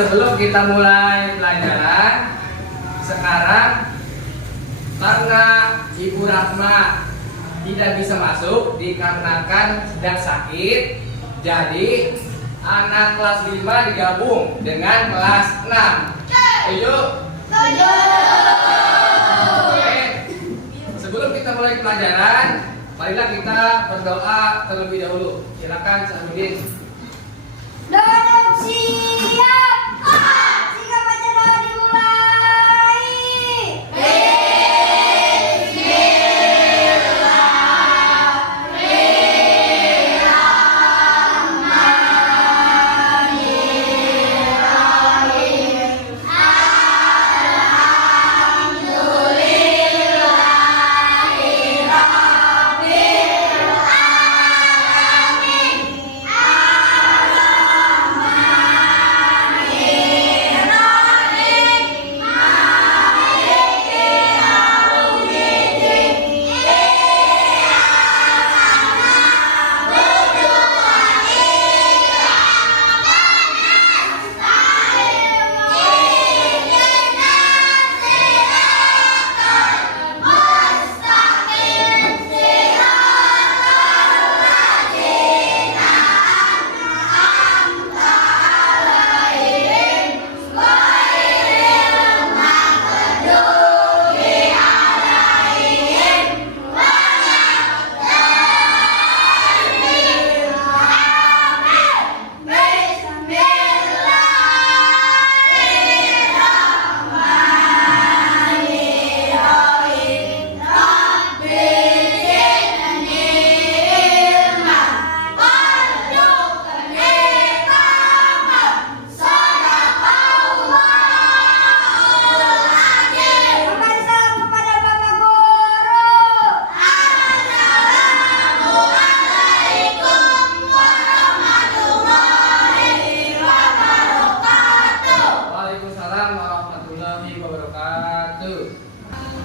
sebelum kita mulai pelajaran sekarang, karena Ibu Rahma tidak bisa masuk dikarenakan sedang sakit, jadi anak kelas 5 digabung dengan kelas 6. Setuju? Oke. Sebelum kita mulai pelajaran, marilah kita berdoa terlebih dahulu. Silakan Sahudin. Duduk siap. Sikap acara dimulai.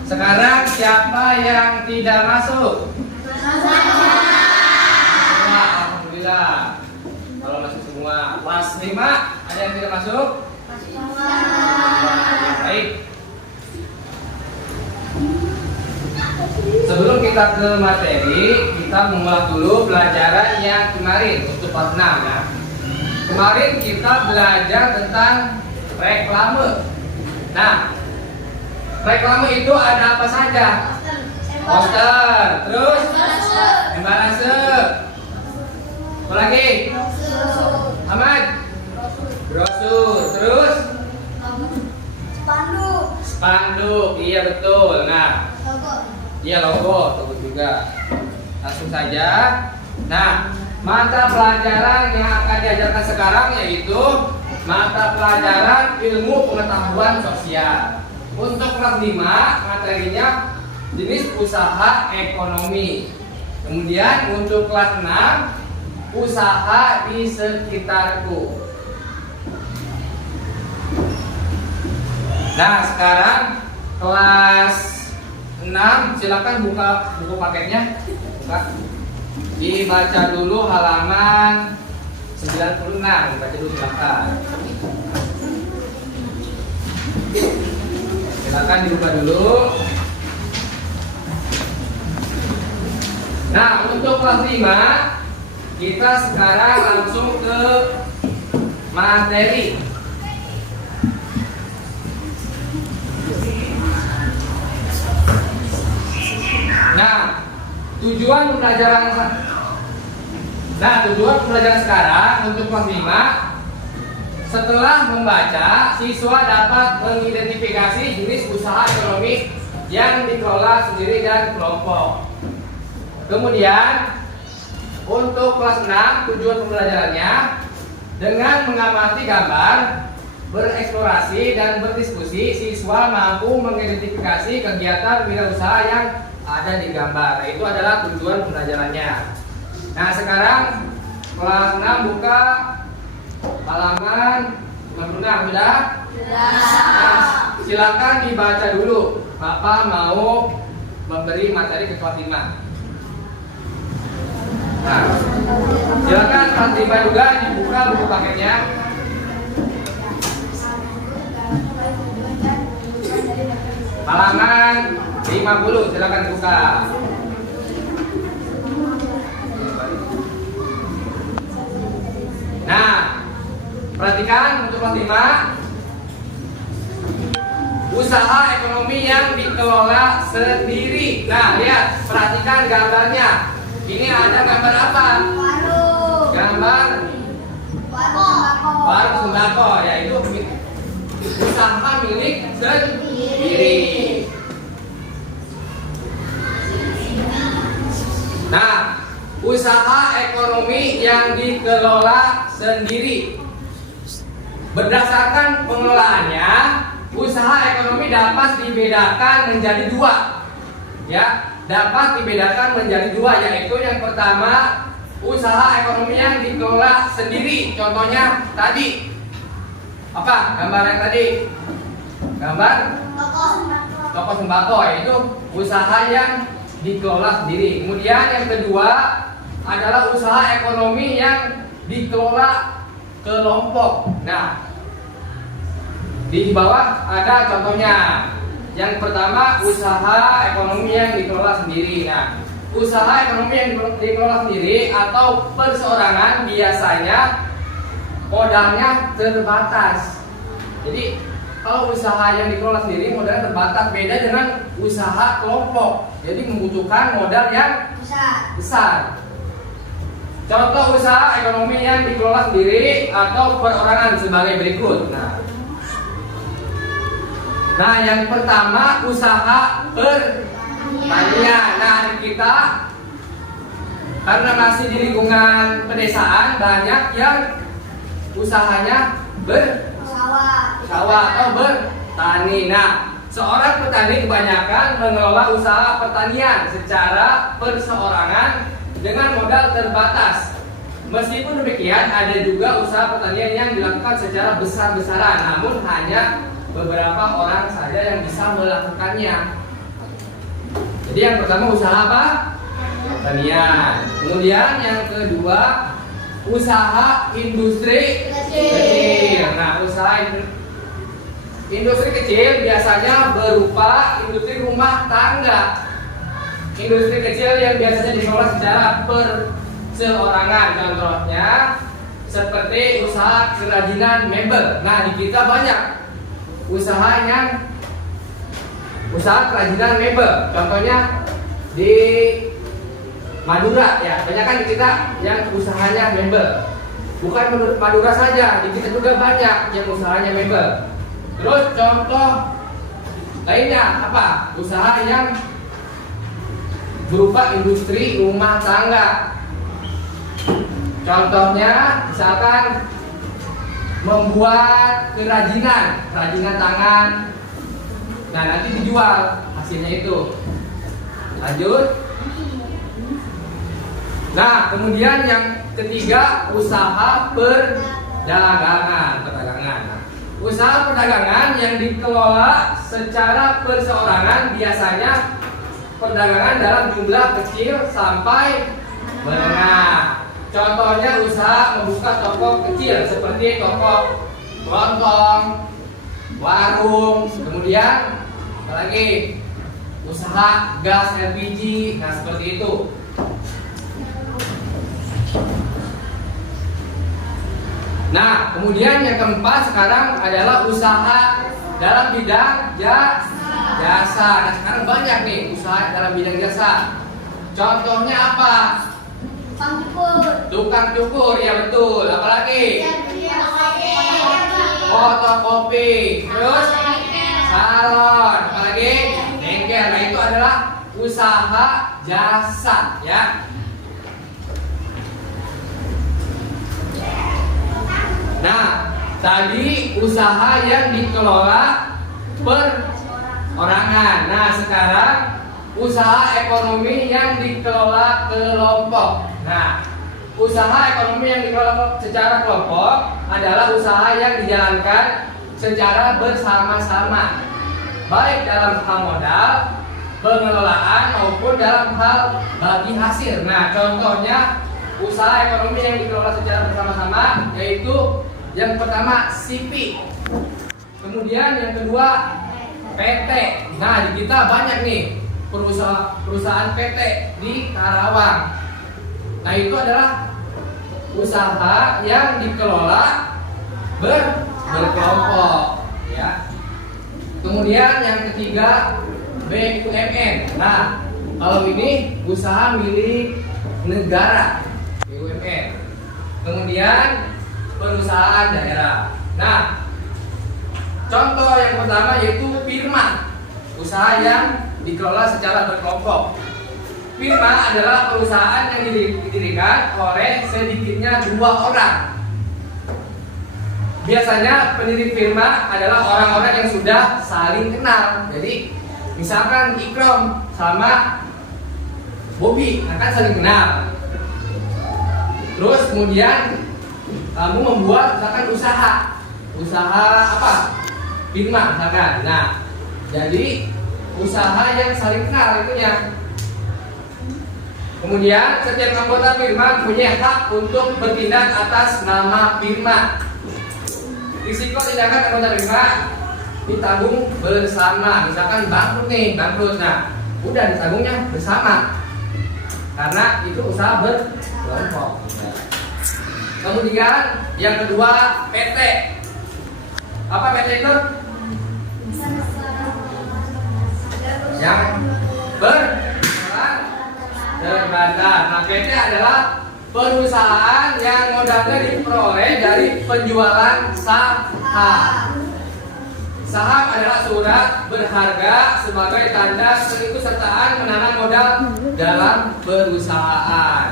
Sekarang siapa yang tidak masuk? Semua, alhamdulillah. Kalau masuk semua. Kelas 5 ada yang tidak masuk? Baik. Sebelum kita ke materi, kita mengulang dulu pelajaran yang kemarin untuk kelas 6 ya. Kemarin kita belajar tentang reklame. Nah, reklame itu ada apa saja? Poster, terus embalase, apa lagi? Ahmad? Brosur, terus spanduk, iya betul. Nah, iya logo juga. Langsung saja. Nah, mata pelajaran yang akan diajarkan sekarang yaitu mata pelajaran ilmu pengetahuan sosial. Untuk kelas 5 materinya jenis usaha ekonomi. Kemudian untuk kelas 6 usaha di sekitarku. Nah, sekarang kelas 6 silakan buka buku paketnya. Buka. Dibaca dulu halaman 96. Baca dulu silakan. Silakan dibuka dulu. Nah, untuk kelas 5 kita sekarang langsung ke materi. Nah, tujuan pembelajaran sekarang untuk kelas 5, setelah membaca, siswa dapat mengidentifikasi jenis usaha ekonomi yang dikelola sendiri dan kelompok. Kemudian untuk kelas 6, tujuan pembelajarannya dengan mengamati gambar, bereksplorasi dan berdiskusi, siswa mampu mengidentifikasi kegiatan wirausaha yang ada di gambar. Itu adalah tujuan pembelajarannya. Nah, sekarang kelas 6 buka halaman 56 sudah? Nah, silakan dibaca dulu. Bapak mau memberi materi ke kelas 5. Nah, silakan kelas 5 juga dibuka buku paketnya. halaman 50. Silakan buka. Nah, perhatikan untuk kelas 5. Usaha ekonomi yang dikelola sendiri. Nah, lihat, perhatikan gambarnya. Ini ada gambar apa? Warung. Gambar warung sembako, yaitu usaha milik sendiri. Nah, usaha ekonomi yang dikelola sendiri. Berdasarkan pengelolaannya, usaha ekonomi dapat dibedakan menjadi dua. Ya, dapat dibedakan menjadi dua, yaitu yang pertama usaha ekonomi yang dikelola sendiri. Contohnya tadi apa? Gambar yang tadi. Gambar toko sembako, yaitu usaha yang dikelola sendiri. Kemudian yang kedua adalah usaha ekonomi yang dikelola kelompok. Nah, di bawah ada contohnya. Yang pertama usaha ekonomi yang dikelola sendiri. Nah, usaha ekonomi yang dikelola sendiri atau perseorangan biasanya modalnya terbatas. Jadi kalau usaha yang dikelola sendiri modalnya terbatas, beda dengan usaha kelompok. Jadi membutuhkan modal yang besar. Contoh usaha ekonomi yang dikelola sendiri atau perorangan sebagai berikut. Nah, yang pertama usaha pertanian. Nah, kita karena masih di lingkungan pedesaan, banyak yang usahanya bersawah atau bertani. Nah, seorang petani kebanyakan mengelola usaha pertanian secara perseorangan dengan modal terbatas. Meskipun demikian, ada juga usaha pertanian yang dilakukan secara besar-besaran, namun hanya beberapa orang saja yang bisa melakukannya. Jadi yang pertama usaha apa? Pertanian. Kemudian yang kedua usaha industri kecil. Nah, usaha industri kecil biasanya berupa industri rumah tangga. Industri kecil yang biasanya dikelola secara perseorangan. Contohnya seperti usaha kerajinan mebel. Nah, di kita banyak usaha kerajinan mebel. Contohnya di Madura, ya, banyak kan di kita yang usahanya mebel. Bukan Madura saja, di kita juga banyak yang usahanya mebel. Terus contoh lainnya apa? Usaha yang berupa industri rumah tangga. Contohnya misalkan membuat kerajinan tangan. Nah, nanti dijual hasilnya itu. Lanjut. Nah, kemudian yang ketiga usaha perdagangan. Usaha perdagangan yang dikelola secara perseorangan, biasanya perdagangan dalam jumlah kecil sampai menengah. Contohnya usaha membuka toko kecil seperti toko kelontong, warung, kemudian apalagi usaha gas LPG. Nah, seperti itu. Nah, kemudian yang keempat sekarang adalah usaha dalam bidang jasa. Nah, sekarang banyak nih usaha dalam bidang jasa. Contohnya apa? Tukang cukur, ya betul. Apalagi? Fotokopi. Terus salon. Apalagi? Bengkel. Nah, itu adalah usaha jasa, ya. Nah, tadi usaha yang dikelola perorangan. Nah, sekarang usaha ekonomi yang dikelola kelompok. Nah, usaha ekonomi yang dikelola secara kelompok adalah usaha yang dijalankan secara bersama-sama, baik dalam hal modal, pengelolaan maupun dalam hal bagi hasil. Nah, contohnya usaha ekonomi yang dikelola secara bersama-sama yaitu yang pertama CP, kemudian yang kedua PT. Nah, di kita banyak nih perusahaan PT di Karawang. Nah, itu adalah usaha yang dikelola berkelompok, ya. Kemudian yang ketiga BUMN. Nah, kalau ini usaha milik negara, BUMN. Kemudian perusahaan daerah. Nah, contoh yang pertama yaitu firma, usaha yang dikelola secara berkelompok. Firma adalah perusahaan yang didirikan oleh sedikitnya 2 orang. Biasanya pendiri firma adalah orang-orang yang sudah saling kenal. Jadi, misalkan Ikrom sama Bobby akan saling kenal. Terus kemudian kamu membuat misalkan usaha apa? Firma misalkan. Nah, jadi usaha yang saling kenal itunya. Kemudian setiap anggota firma punya hak untuk bertindak atas nama firma. Risiko tindakan anggota firma ditanggung bersama. Misalkan bangkrut. Nah, udah ditanggungnya bersama. Karena itu usaha berkelompok. Kemudian yang kedua PT. Apa PT itu? Yang terbatas. Nah, PT adalah perusahaan yang modalnya diperoleh dari penjualan saham. Saham adalah surat berharga sebagai tanda keikutsertaan menanam modal dalam perusahaan.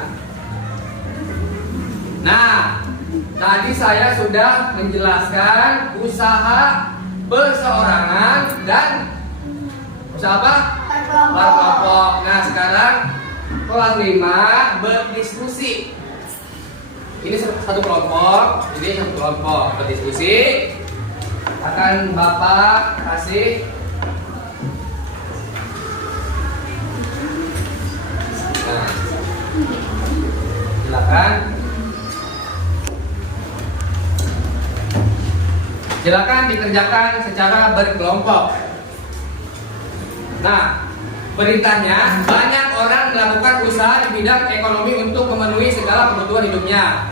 Nah, tadi saya sudah menjelaskan usaha perseorangan dan usaha apa? Berkelompok. Nah, sekarang kelas 5 berdiskusi. Ini satu kelompok, ini satu kelompok berdiskusi. Akan Bapak kasih nah, silakan dikerjakan secara berkelompok. Nah, perintahnya, banyak orang melakukan usaha di bidang ekonomi untuk memenuhi segala kebutuhan hidupnya.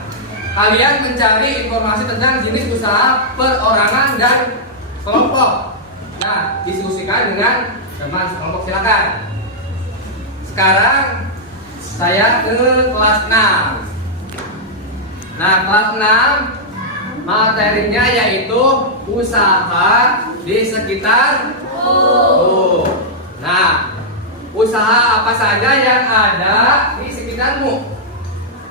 Kalian mencari informasi tentang jenis usaha perorangan dan kelompok. Nah, diskusikan dengan teman sekelompok, silakan. Sekarang saya ke kelas 6. Nah, kelas 6 materinya yaitu usaha di sekitar Nah, usaha apa saja yang ada di sekitarmu?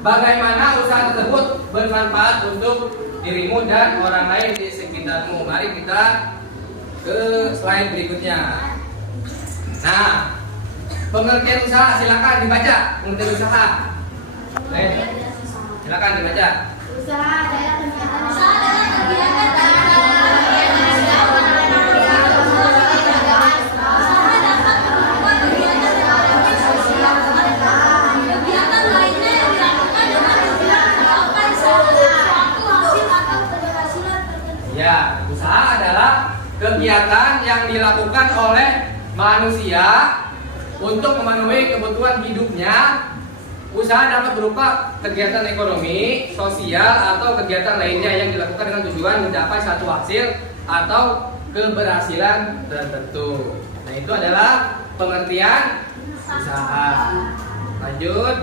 Bagaimana usaha tersebut bermanfaat untuk dirimu dan orang lain di sekitarmu? Mari kita ke slide berikutnya. Nah, pengertian usaha silakan dibaca. Pengertian usaha. Silakan dibaca. Usaha adalah kegiatan ya, usaha adalah kegiatan yang dilakukan oleh manusia untuk memenuhi kebutuhan hidupnya. Usaha dapat berupa kegiatan ekonomi, sosial, atau kegiatan lainnya yang dilakukan dengan tujuan mencapai satu hasil atau keberhasilan tertentu. Nah, itu adalah pengertian usaha. Lanjut.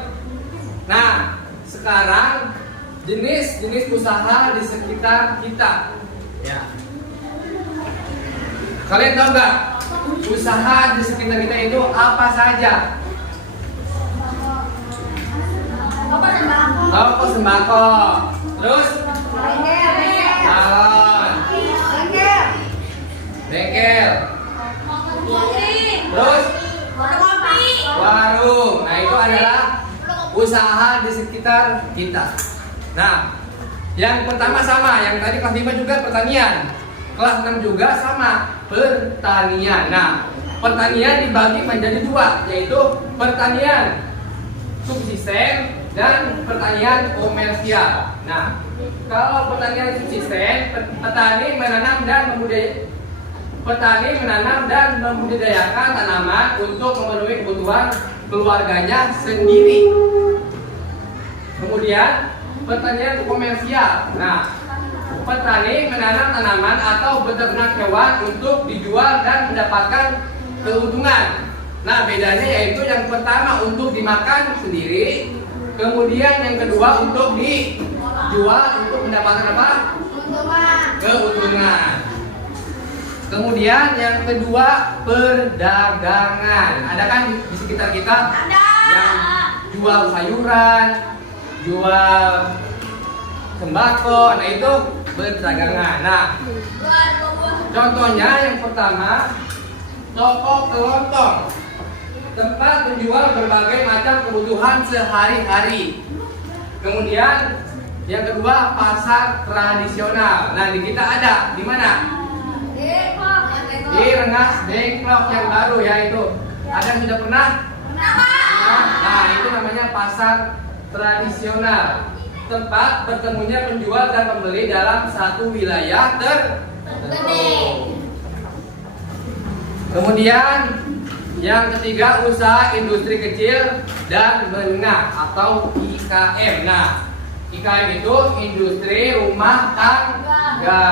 Nah, sekarang jenis-jenis usaha di sekitar kita. Ya. Kalian tahu nggak usaha di sekitar kita itu apa saja? Toko sembako, terus salon, bengkel, terus warung. Nah, itu adalah usaha di sekitar kita. Nah, yang pertama sama, yang tadi kelas 5 juga pertanian, kelas 6 juga sama, pertanian. Nah, pertanian dibagi menjadi 2, yaitu pertanian subsisten dan pertanian komersial. Nah, kalau pertanian subsisten, petani menanam dan petani menanam dan membudidayakan tanaman untuk memenuhi kebutuhan keluarganya sendiri. Kemudian pertanian komersial. Nah, petani menanam tanaman atau beternak hewan untuk dijual dan mendapatkan keuntungan. Nah, bedanya yaitu yang pertama untuk dimakan sendiri, kemudian yang kedua untuk dijual untuk mendapatkan apa? Keuntungan. Kemudian yang kedua perdagangan. Ada kan di sekitar kita yang jual sayuran, jual sembako, nah itu perdagangan. Nah, contohnya yang pertama toko kelontong, tempat menjual berbagai macam kebutuhan sehari-hari. Kemudian yang kedua pasar tradisional. Nah, di kita ada di mana? Di Rengas Dengklok yang baru ya itu. Ada yang sudah pernah? Nah, itu namanya pasar tradisional. Tempat bertemunya penjual dan pembeli dalam satu wilayah tertentu. Kemudian yang ketiga usaha industri kecil dan menengah atau IKM. Nah, IKM itu industri rumah tangga.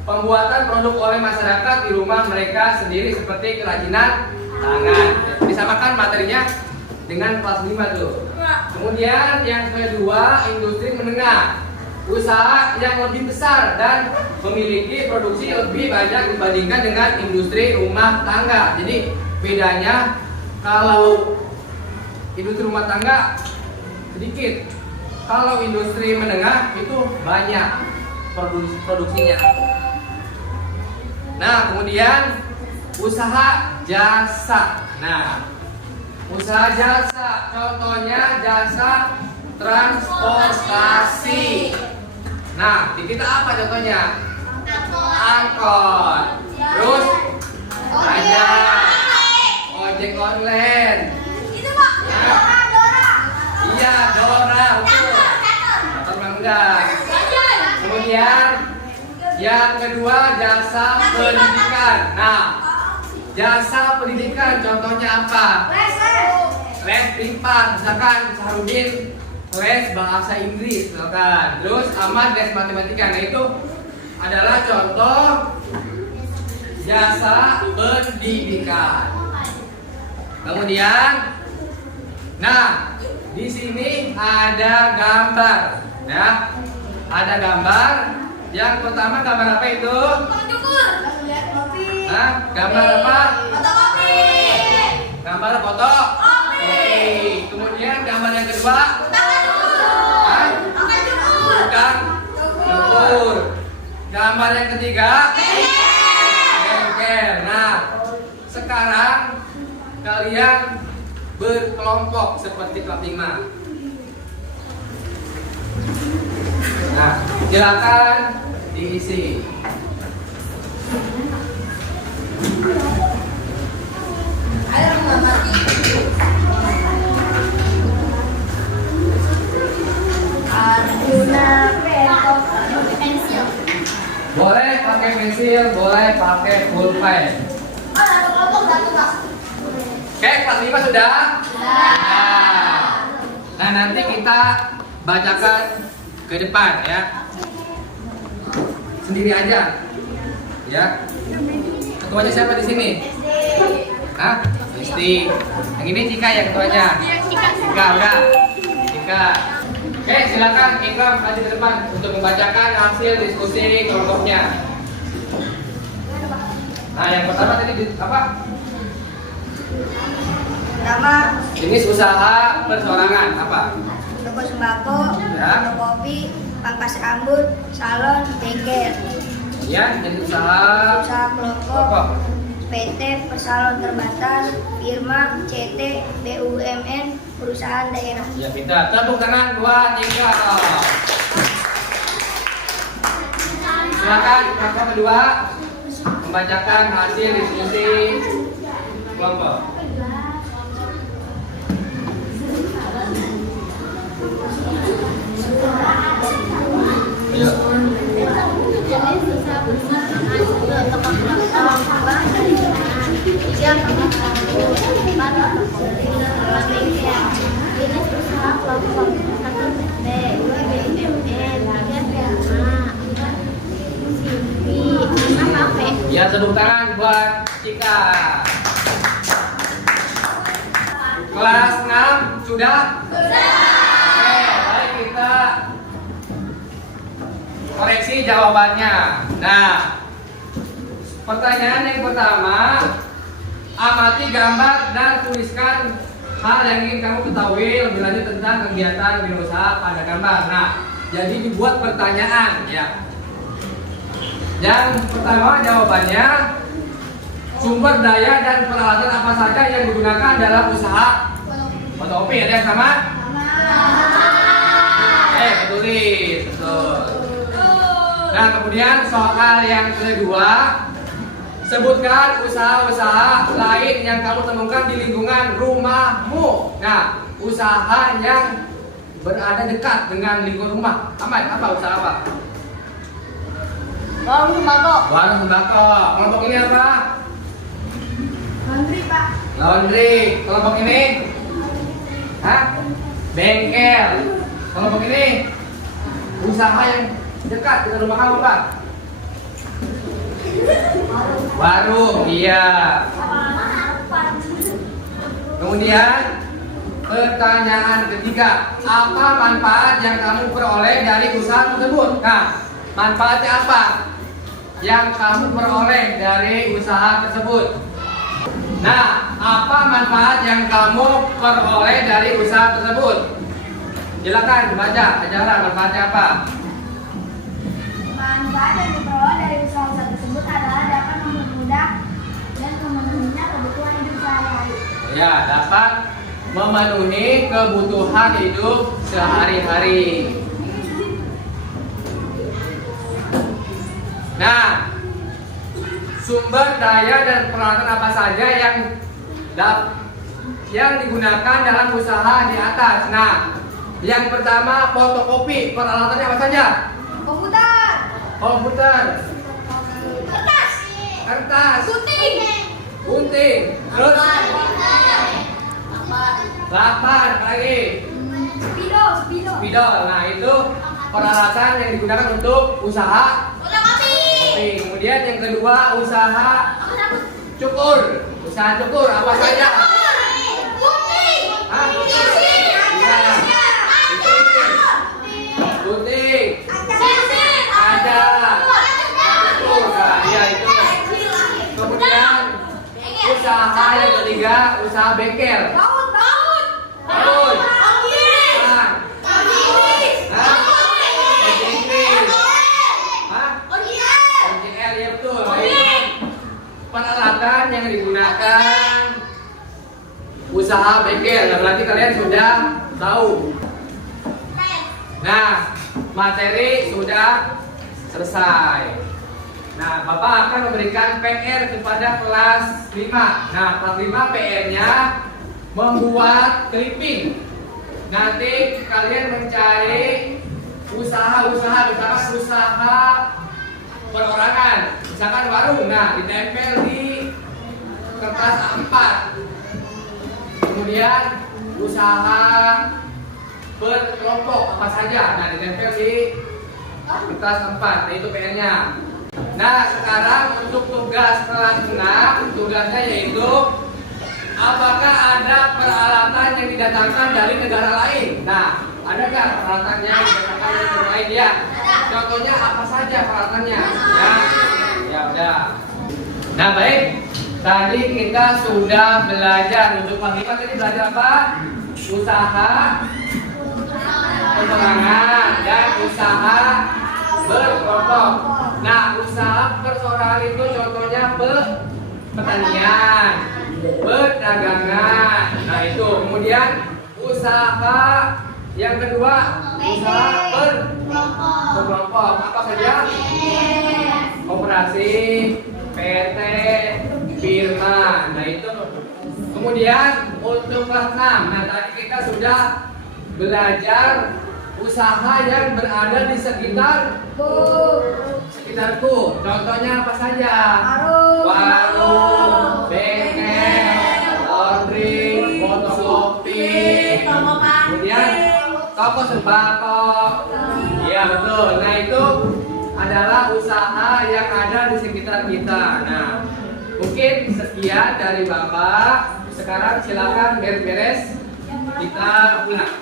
Pembuatan produk oleh masyarakat di rumah mereka sendiri seperti kerajinan tangan. Disamakan materinya dengan kelas 5 tuh. Kemudian yang kedua industri menengah, usaha yang lebih besar dan memiliki produksi lebih banyak dibandingkan dengan industri rumah tangga. Jadi bedanya kalau industri rumah tangga sedikit, kalau industri menengah itu banyak produksinya. Nah, kemudian usaha jasa. Nah, usaha jasa, contohnya jasa transportasi. Nah, di kita apa contohnya? Angkot. Terus ada ojek online. Iya, Dora. Motor mangga. Kemudian yang kedua jasa pendidikan. Nah, jasa pendidikan contohnya apa? Les privat, misalkan Sarudin les bahasa Inggris, misalkan. Terus Ahmad les matematika. Nah, itu adalah contoh jasa pendidikan. Kemudian, nah di sini ada gambar, ya. Ada gambar. Yang pertama gambar apa itu? Hah? Gambar apa? Gambar foto. Oke. Kemudian gambar yang kedua? Hah? Bukan. Cukur. Gambar yang ketiga? Bengkel. Nah, sekarang kalian berkelompok seperti kelas 5. Nah, silakan diisi. Pensil. Boleh pakai pensil, boleh pakai pulpen. Oke, kelas 5 sudah? Nah, nanti kita bacakan ke depan ya. Sendiri aja. Ya. Ketuanya siapa di sini? Hah? Isti. Yang ini Cika ya ketuanya? Cika, udah. Cika. Oke, silakan Ikram maju ke depan untuk membacakan hasil diskusi kelompoknya. Nah, yang pertama tadi apa? Pertama, Jenis usaha persorangan apa? toko sembako, Ya. toko kopi, pangkas rambut, salon, bengkel. Ya, jenis usaha Usaha kelompok, apa? PT, persalon terbatas, firma, CT, BUMN, perusahaan daerah. Ya, kita tepuk tangan buat Cika. Silakan kelompok kedua membacakan hasil diskusi kelompok. Ayo. Jenis usaha bersama toko kelontong Satu B, dua BUMN, tiga PMA, empat CV, lima kafe. Ya, tepuk tangan buat Cika. Kelas 6 sudah? Sudah. Oke, baik kita koreksi jawabannya. Nah, pertanyaan yang pertama, amati gambar dan tuliskan hal yang ingin kamu ketahui lebih lanjut tentang kegiatan wirausaha pada gambar. Nah, jadi dibuat pertanyaan ya. Yang pertama jawabannya, sumber daya dan peralatan apa saja yang digunakan dalam usaha fotokopi? Ada yang sama? Tulis, betul. Nah, kemudian soal yang kedua, sebutkan usaha-usaha lain yang kamu temukan di lingkungan rumahmu. Nah, usaha yang berada dekat dengan lingkungan rumah. Ahmad, apa usaha apa? Warung sembako. Warung sembako. Kelompok ini apa? Laundry, Pak. Laundry. Kelompok ini? Hah? Bengkel. Kelompok ini? Usaha yang dekat dengan rumah kamu, Pak? Warung, iya. Kemudian pertanyaan ketiga, apa manfaat yang kamu peroleh dari usaha tersebut? Nah, manfaatnya apa yang kamu peroleh dari usaha tersebut? Nah, apa manfaat yang kamu peroleh dari usaha tersebut? Silakan baca, ajaran manfaatnya apa? Manfaat yang diperoleh dari usaha tersebut adalah dapat mempermudah dan memenuhinya kebutuhan hidup sehari-hari. Ya, dapat memenuhi kebutuhan hidup sehari-hari. Nah, sumber daya dan peralatan apa saja yang digunakan dalam usaha di atas? Nah, yang pertama fotokopi, peralatannya apa saja? Komputer. Komputer, Kertas. kertas, Gunting. terus lakban, apa lagi? Spidol. Nah, itu peralatan yang digunakan untuk usaha kopi. Kemudian yang kedua, usaha cukur. Usaha cukur apa saja? Hah? Iya. Gunting. Ada. Cukur. Nah, iya itu. Kemudian usaha yang ketiga, usaha bengkel. Baut. Peralatan yang digunakan usaha bengkel. Nah, berarti kalian sudah tahu. Nah, materi sudah selesai. Nah, Bapak akan memberikan PR kepada kelas 5. Nah, kelas 5 PR-nya membuat clipping. Nanti kalian mencari usaha-usaha, misalkan usaha perorangan, misalkan warung. Nah, ditempel di kertas A4. Kemudian usaha berkelompok apa saja. Nah, ditempel di kertas A4. Nah, itu PR-nya. Nah, sekarang untuk tugas kelas 6, tugasnya yaitu apakah ada peralatan yang didatangkan dari negara lain? Nah, ada nggak peralatannya yang didatangkan dari negara lain ya? Contohnya apa saja peralatannya? Ya udah. Nah, baik. Tadi kita sudah belajar untuk kelas 5 tadi belajar apa? Usaha perorangan dan usaha berkelompok. Nah, usaha persorangan itu contohnya pertanian, perdagangan. Nah, itu. Kemudian usaha yang kedua, usaha berkelompok. Apa saja? Koperasi, PT, firma. Nah, itu. Kemudian untuk kelas 6. Nah, tadi kita sudah belajar usaha yang berada di sekitarku. Contohnya apa saja? Warung, bengkel, laundry, fotokopi. Kemudian toko sembako. Iya betul. Nah itu adalah usaha yang ada di sekitar kita. Nah mungkin sekian dari Bapak. Sekarang silakan beres-beres. Kita pulang.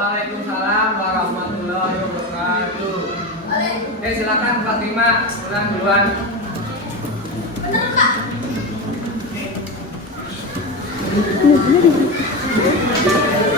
Waalaikumsalam warahmatullahi wabarakatuh. Silakan Fatima pulang duluan. Bener Kak? Bener.